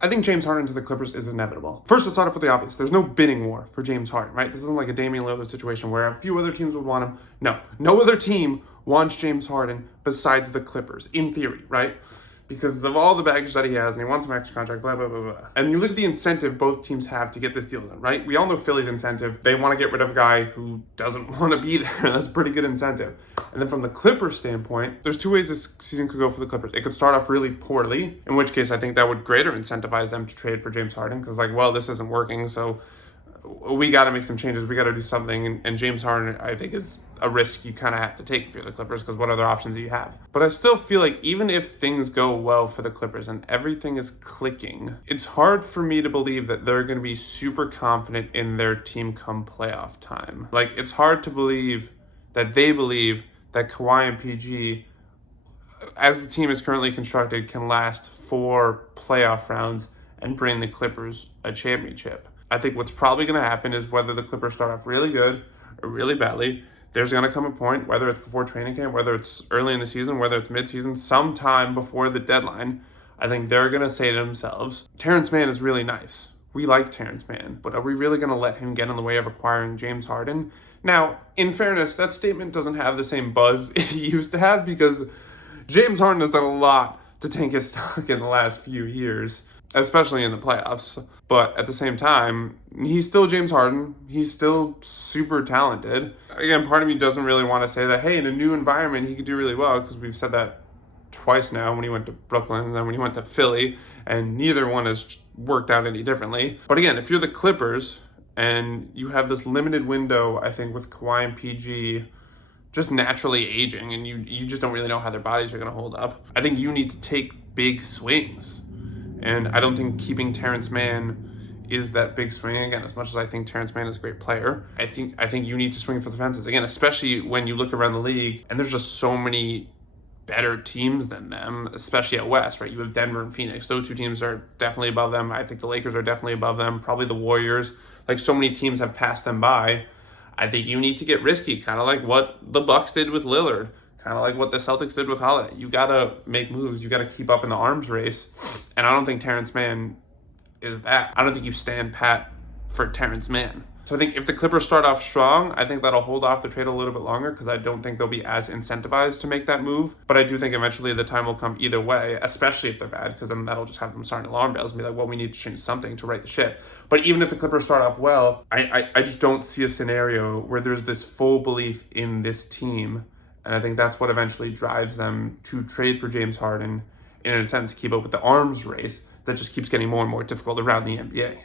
I think James Harden to the Clippers is inevitable. First, let's start off with the obvious. There's no bidding war for James Harden, right? This isn't like a Damian Lillard situation where a few other teams would want him. No other team wants James Harden besides the Clippers, in theory, right? Because of all the baggage that he has, and he wants an extra contract, blah, blah, blah, blah. And you look at the incentive both teams have to get this deal done, right? We all know Philly's incentive. They want to get rid of a guy who doesn't want to be there. That's pretty good incentive. And then from the Clippers standpoint, there's two ways this season could go for the Clippers. It could start off really poorly, in which case I think that would greater incentivize them to trade for James Harden, because like, well, this isn't working, so we got to make some changes. We got to do something. And James Harden, I think, is a risk you kind of have to take if you're the Clippers, because what other options do you have? But I still feel like even if things go well for the Clippers and everything is clicking, it's hard for me to believe that they're going to be super confident in their team come playoff time. Like, it's hard to believe that they believe that Kawhi and PG, as the team is currently constructed, can last 4 playoff rounds and bring the Clippers a championship. I think what's probably going to happen is whether the Clippers start off really good or really badly, there's going to come a point, whether it's before training camp, whether it's early in the season, whether it's mid-season, sometime before the deadline, I think they're going to say to themselves, Terrence Mann is really nice. We like Terrence Mann, but are we really going to let him get in the way of acquiring James Harden? Now, in fairness, that statement doesn't have the same buzz it used to have, because James Harden has done a lot to tank his stock in the last few years, especially in the playoffs. But at the same time, he's still James Harden. He's still super talented. Again, part of me doesn't really want to say that, hey, in a new environment, he could do really well, because we've said that twice now, when he went to Brooklyn and then when he went to Philly, and neither one has worked out any differently. But again, if you're the Clippers and you have this limited window, I think, with Kawhi and PG just naturally aging, and you just don't really know how their bodies are going to hold up, I think you need to take big swings. And I don't think keeping Terrence Mann is that big swing. Again, as much as I think Terrence Mann is a great player, I think you need to swing for the fences. Again, especially when you look around the league and there's just so many better teams than them, especially at West, right? You have Denver and Phoenix. Those two teams are definitely above them. I think the Lakers are definitely above them. Probably the Warriors. Like, so many teams have passed them by. I think you need to get risky, kind of like what the Bucks did with Lillard. Kind of like what the Celtics did with Holiday. You got to make moves. You got to keep up in the arms race. And I don't think Terrence Mann is that. I don't think you stand pat for Terrence Mann. So I think if the Clippers start off strong, I think that'll hold off the trade a little bit longer, because I don't think they'll be as incentivized to make that move. But I do think eventually the time will come either way, especially if they're bad, because then that'll just have them starting alarm bells and be like, well, we need to change something to right the ship. But even if the Clippers start off well, I just don't see a scenario where there's this full belief in this team. And I think that's what eventually drives them to trade for James Harden in an attempt to keep up with the arms race that just keeps getting more and more difficult around the NBA.